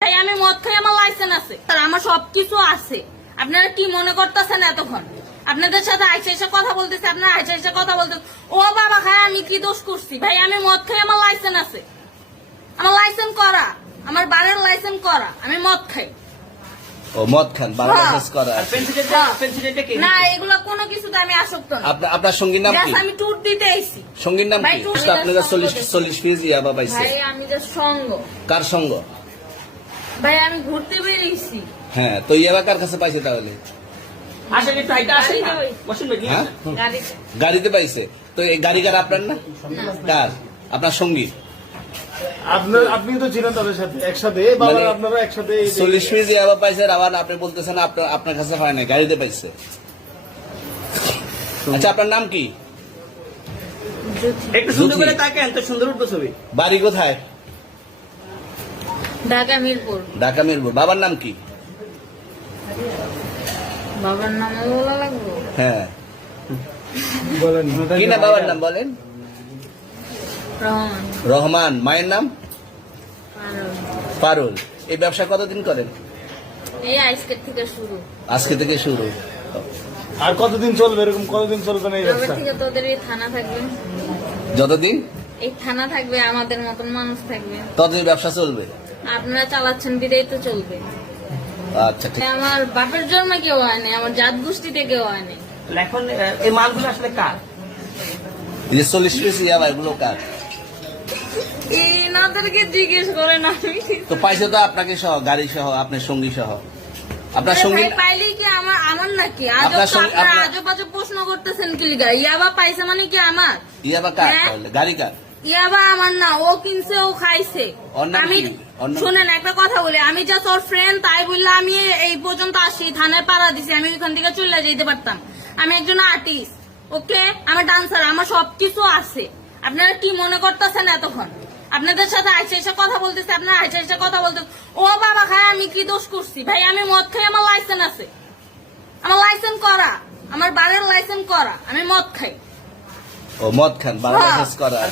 ভাই আমি মদ খাই, আমার লাইসেন্স আছে, আর আমার সবকিছু আছে। আপনারা কি মনে করতেছেন এতক্ষণ? আপনাদের সাথে আইসা এসে কথা বলতেছে, আপনারা আইসা এসে কথা বলতেছে। ও বাবা খায়, আমি কি দোষ করছি? ভাই আমি মদ খাই, আমার লাইসেন্স আছে, আমার লাইসেন্স করা, আমার বারের লাইসেন্স করা, আমি মদ খাই। ও মদ খান, বারবার লাইসেন্স করা আর পেন্সিলটা কে না এগুলো কোনো কিছুতে আমি আসক্ত না। আপনার সঙ্গীর নাম কি? আমি ট্যুর দিতে আইছি। সঙ্গীর নাম ভাই, কি? ট্যুর আপনারা দিতে 40 ফিজ ইয়াবা পাইছে। ভাই আমি যে সঙ্গ, কার সঙ্গ? ভাই আমি ঘুরতে বেরিয়েছি। হ্যাঁ, তো ইয়াবা কার কাছে পাইছে তাহলে? আসেন একটু হাইটা আসেন না। বসুন ভাই, নিয়ে হ্যাঁ? আসেন। গাড়িতে। গাড়িতে পাইছে। তো এই গাড়ি কার, আপনার না? কার? আপনার সঙ্গী? আপনি তো ছিলেন তাদের সাথে একসাথে, বাবা আপনারা একসাথে 40 ফিজ ইয়াবা পাইছে, আবার আপনি বলতেছেন আপনার কাছে হয় না, গাড়িতে পাইছে। আচ্ছা, আপনার নাম কি? একটু সুন্দর করে তাকেন, তো সুন্দর উঠবো ছবি। বাড়ি কোথায়? ঢাকা মিরপুর। ঢাকা মিরপুর। বাবার নাম কি? বাবার নাম বলা লাগবে? হ্যাঁ, বলেন কি না বাবার নাম বলেন? রহমান। রহমান। মায়ের নাম? পারুল। এই ব্যবসা কতদিন করেন? এই আজকের থেকে শুরু। আজকে থেকে শুরু। আর কতদিন চলবে, এরকম কতদিন চলবে না এই তবে ব্যবসা? থেকে তোদের এই থানা থাকবে, যতদিন এই থানা থাকবে, আমাদের মতন মানুষ থাকবে। ততদিন ব্যবসা চলবে। আপনারা চালাচ্ছেন বিদায় তো চলবে। আচ্ছা, ঠিক। আমার বাপের জন্মে কেউ হয়নি, আমার জাত গোষ্ঠীতে কেউ হয়নি। তাহলে এখন এই মালগুলো আসলে কার? এই যে 40 পিস ইয়াবা, এগুলো কার? এনাদেরকে জিজ্ঞেস করেন। আমি তো পাইছে তো আপনাকে সহ, গাড়ি সহ, আপনার সঙ্গী সহ। আপনার সঙ্গী ভাই পাইলেই কি আমার নাকি? আপনার সঙ্গে- আপনারা আপনার- আজব আজব প্রশ্ন করতেছেন কি লিগা? ইয়াবা পাইছে মানে কি আমার? ইয়াবা কার হ্যাঁ? তাহলে? গাড়ি কার? ইয়াবা আমার না, ও কিনছে, ও খাইছে। ওর নাম আমি কি? ওর নাম- শুনেন একটা কথা বলি, আমি জাস্ট ওর ফ্রেন্ড, তাই বললে আমি এই পর্যন্ত আসি, থানায় পাড়া দিছি, আমি ওইখান থেকে চলে যেতে পারতাম। আমি একজন আর্টিস্ট, ওকে, আমার ডান্সার, আমার সবকিছু আছে। আপনারা কি মনে করতেছেন এতক্ষণ? আপনাদের সাথে আইসা এসে কথা বলতেছে, আপনারা আইসা এসে কথা বলতেছে। ও বাবা খায়, আমি কি দোষ করছি? ভাই আমি মদ খাই, আমার লাইসেন্স আছে, আমার লাইসেন্স করা, আমার বারের লাইসেন্স করা, আমি মদ খাই। ও মদ খান, বারবার হ্যাঁ। লাইসেন্স করা। আর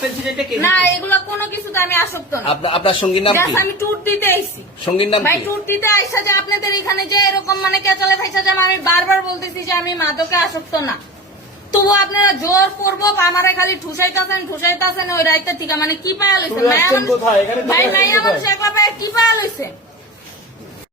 পেন্সিলটা কে? না এগুলো কোনো কিছুতে আমি আসক্ত না। আপনার সঙ্গীর নাম কি? জাস্ট আমি ট্যুর দিতে আইছি। সঙ্গীর নাম ভাই কি? ট্যুর দিতে আইসা যে আপনাদের এখানে যে এরকম মানে কেচালে খাইসা যে আমি বারবার বলতেছি যে আমি মাদকে আসক্ত না, তবু আপনারা জোর করবো আমারে খালি ঠুসাইতাছেন ওই রাইতে থেকে। মানে কি পায়া লইছেন? তুমি আসছেন কোথায়? এখানে তুমি ভাই আসছেন মাইয়া কোথায়? মানুষ একলা পায়া কি পায়া লইছেন?